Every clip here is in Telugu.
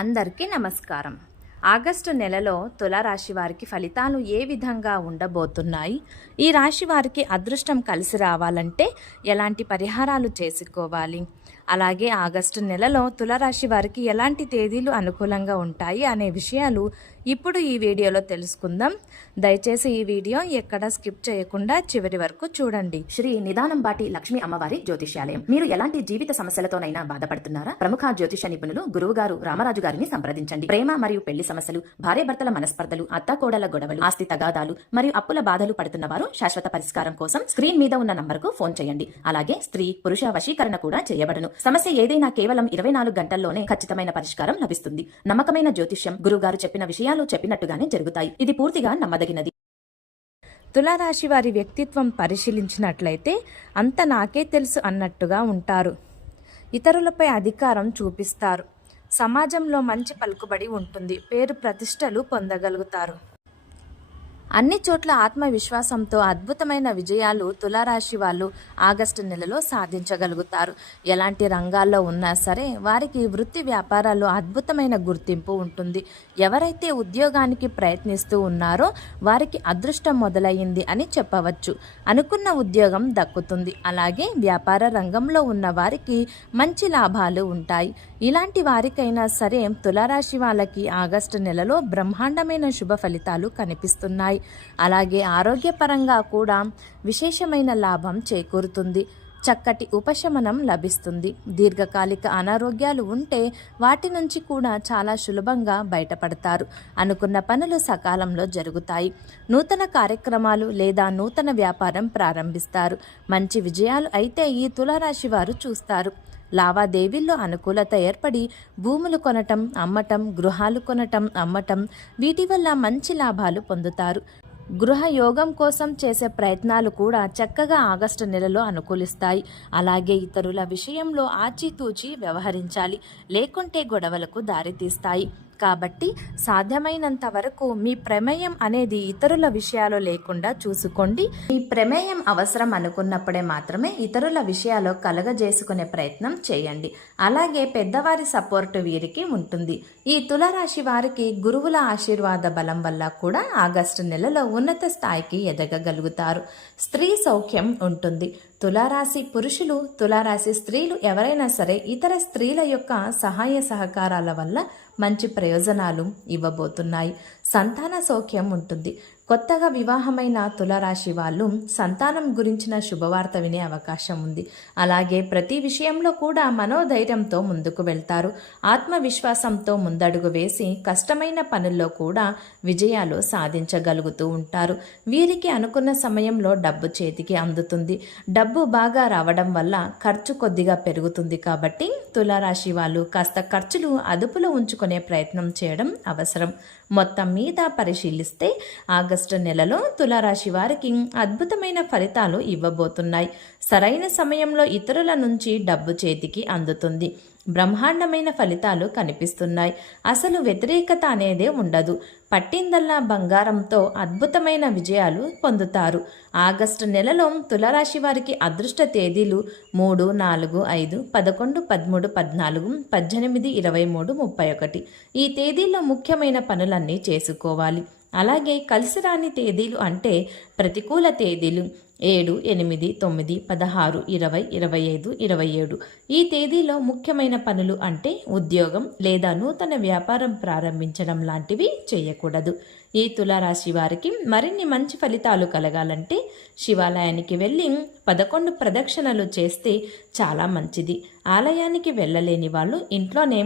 అందరికీ నమస్కారం. ఆగస్టు నెలలో తులారాశి వారికి ఫలితాలు ఏ విధంగా ఉండబోతున్నాయి? ఈ రాశి వారికి అదృష్టం కలిసి రావాలంటే ఎలాంటి పరిహారాలు చేసుకోవాలి? అలాగే ఆగస్టు నెలలో తులారాశి వారికి ఎలాంటి తేదీలు అనుకూలంగా ఉంటాయి అనే విషయాలు ఇప్పుడు ఈ వీడియోలో తెలుసుకుందాం. దయచేసి ఈ వీడియో ఎక్కడ స్కిప్ చేయకుండా చివరి వరకు చూడండి. శ్రీ నిదానంబాటి లక్ష్మీ అమ్మవారి జ్యోతిష్యాలయం. మీరు ఎలాంటి జీవిత సమస్యలతోనైనా బాధపడుతున్నారా? ప్రముఖ జ్యోతిష నిపుణులు గురువుగారు రామరాజు గారిని సంప్రదించండి. ప్రేమ మరియు పెళ్లి సమస్యలు, భార్యాభర్తల మనస్పర్ధలు, అత్తాకోడల గొడవలు, ఆస్తి తగాదాలు మరియు అప్పుల బాధలు పడుతున్న వారు శాశ్వత పరిష్కారం కోసం స్క్రీన్ మీద ఉన్న నంబర్కు ఫోన్ చేయండి. అలాగే స్త్రీ పురుష వశీకరణ కూడా చేయబడును. సమస్య ఏదైనా కేవలం 24 గంటల్లోనే ఖచ్చితమైన పరిష్కారం లభిస్తుంది. నమ్మకమైన జ్యోతిష్యం, గురుగారు చెప్పిన విషయాలు చెప్పినట్టుగానే జరుగుతాయి. ఇది పూర్తిగా నమ్మదగినది. తులారాశి వారి వ్యక్తిత్వం పరిశీలించినట్లయితే అంత నాకే తెలుసు అన్నట్టుగా ఉంటారు. ఇతరులపై అధికారం చూపిస్తారు. సమాజంలో మంచి పలుకుబడి ఉంటుంది. పేరు ప్రతిష్టలు పొందగలుగుతారు. అన్ని చోట్ల ఆత్మవిశ్వాసంతో అద్భుతమైన విజయాలు తులారాశి వాళ్ళు ఆగస్టు నెలలో సాధించగలుగుతారు. ఎలాంటి రంగాల్లో ఉన్నా సరే వారికి వృత్తి వ్యాపారాల్లో అద్భుతమైన గుర్తింపు ఉంటుంది. ఎవరైతే ఉద్యోగానికి ప్రయత్నిస్తూ ఉన్నారో వారికి అదృష్టం మొదలయ్యింది అని చెప్పవచ్చు. అనుకున్న ఉద్యోగం దక్కుతుంది. అలాగే వ్యాపార రంగంలో ఉన్న వారికి మంచి లాభాలు ఉంటాయి. ఇలాంటి వారికైనా సరే తులారాశి వాళ్ళకి ఆగస్టు నెలలో బ్రహ్మాండమైన శుభ ఫలితాలు కనిపిస్తున్నాయి. అలాగే ఆరోగ్యపరంగా కూడా విశేషమైన లాభం చేకూరుతుంది. చక్కటి ఉపశమనం లభిస్తుంది. దీర్ఘకాలిక అనారోగ్యాలు ఉంటే వాటి నుంచి కూడా చాలా సులభంగా బయటపడతారు. అనుకున్న పనులు సకాలంలో జరుగుతాయి. నూతన కార్యక్రమాలు లేదా నూతన వ్యాపారం ప్రారంభిస్తారు. మంచి విజయాలు అయితే ఈ తులారాశి వారు చూస్తారు. లావాదేవీల్లో అనుకూలత ఏర్పడి భూములు కొనటం, అమ్మటం, గృహాలు కొనటం, అమ్మటం, వీటి వల్ల మంచి లాభాలు పొందుతారు. గృహ యోగం కోసం చేసే ప్రయత్నాలు కూడా చక్కగా ఆగస్టు నెలలో అనుకూలిస్తాయి. అలాగే ఇతరుల విషయంలో ఆచితూచి వ్యవహరించాలి, లేకుంటే గొడవలకు దారితీస్తాయి. కాబట్టి సాధ్యమైనంత వరకు మీ ప్రమేయం అనేది ఇతరుల విషయాలు లేకుండా చూసుకోండి. మీ ప్రమేయం అవసరం అనుకున్నప్పుడే మాత్రమే ఇతరుల విషయాలు కలగజేసుకునే ప్రయత్నం చేయండి. అలాగే పెద్దవారి సపోర్టు వీరికి ఉంటుంది. ఈ తులారాశి వారికి గురువుల ఆశీర్వాద బలం వల్ల కూడా ఆగస్టు నెలలో ఉన్నత స్థాయికి ఎదగగలుగుతారు. స్త్రీ సౌఖ్యం ఉంటుంది. తులారాశి పురుషులు, తులారాశి స్త్రీలు ఎవరైనా సరే ఇతర స్త్రీల యొక్క సహాయ సహకారాల వల్ల మంచి ప్రయోజనాలు ఇవ్వబోతున్నాయి. సంతాన సౌఖ్యం ఉంటుంది. కొత్తగా వివాహమైన తులారాశి వాళ్ళు సంతానం గురించిన శుభవార్త వినే అవకాశం ఉంది. అలాగే ప్రతి విషయంలో కూడా మనోధైర్యంతో ముందుకు వెళ్తారు. ఆత్మవిశ్వాసంతో ముందడుగు వేసి కష్టమైన పనుల్లో కూడా విజయాలు సాధించగలుగుతూ ఉంటారు. వీరికి అనుకున్న సమయంలో డబ్బు చేతికి అందుతుంది. డబ్బు బాగా రావడం వల్ల ఖర్చు కొద్దిగా పెరుగుతుంది. కాబట్టి తులారాశి వాళ్ళు కాస్త ఖర్చులు అదుపులో ఉంచుకునే ప్రయత్నం చేయడం అవసరం. మొత్తం మీద పరిశీలిస్తే ఆగస్టు నెలలో తులారాశి వారికి అద్భుతమైన ఫలితాలు ఇవ్వబోతున్నాయి. సరైన సమయంలో ఇతరుల నుంచి డబ్బు చేతికి అందుతుంది. బ్రహ్మాండమైన ఫలితాలు కనిపిస్తున్నాయి. అసలు వ్యతిరేకత అనేదే ఉండదు. పట్టిందల్లా బంగారంతో అద్భుతమైన విజయాలు పొందుతారు. ఆగస్టు నెలలో తులారాశి వారికి అదృష్ట తేదీలు 3, 4, 5, 11, 13, 14, 18, 23, 31. ఈ తేదీల్లో ముఖ్యమైన పనులన్నీ చేసుకోవాలి. అలాగే కలిసి రాని తేదీలు అంటే ప్రతికూల తేదీలు 7, 8, 9, 16, 20, 25, 27. ఈ తేదీలో ముఖ్యమైన పనులు అంటే ఉద్యోగం లేదా నూతన వ్యాపారం ప్రారంభించడం లాంటివి చేయకూడదు. ఈ తులారాశి వారికి మరిన్ని మంచి ఫలితాలు కలగాలంటే శివాలయానికి వెళ్ళి 11 ప్రదక్షిణలు చేస్తే చాలా మంచిది. ఆలయానికి వెళ్ళలేని వాళ్ళు ఇంట్లోనే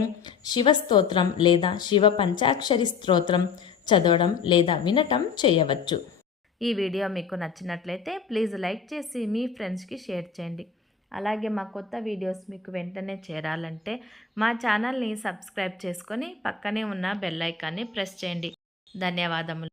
శివస్తోత్రం లేదా శివ పంచాక్షరి స్తోత్రం చదవడం లేదా వినటం చేయవచ్చు. ఈ వీడియో మీకు నచ్చినట్లయితే ప్లీజ్ లైక్ చేసి మీ ఫ్రెండ్స్కి షేర్ చేయండి. అలాగే మా కొత్త వీడియోస్ మీకు వెంటనే చేరాలంటే మా ఛానల్ని సబ్స్క్రైబ్ చేసుకొని పక్కనే ఉన్న బెల్ ఐకాన్ని ప్రెస్ చేయండి. ధన్యవాదములు.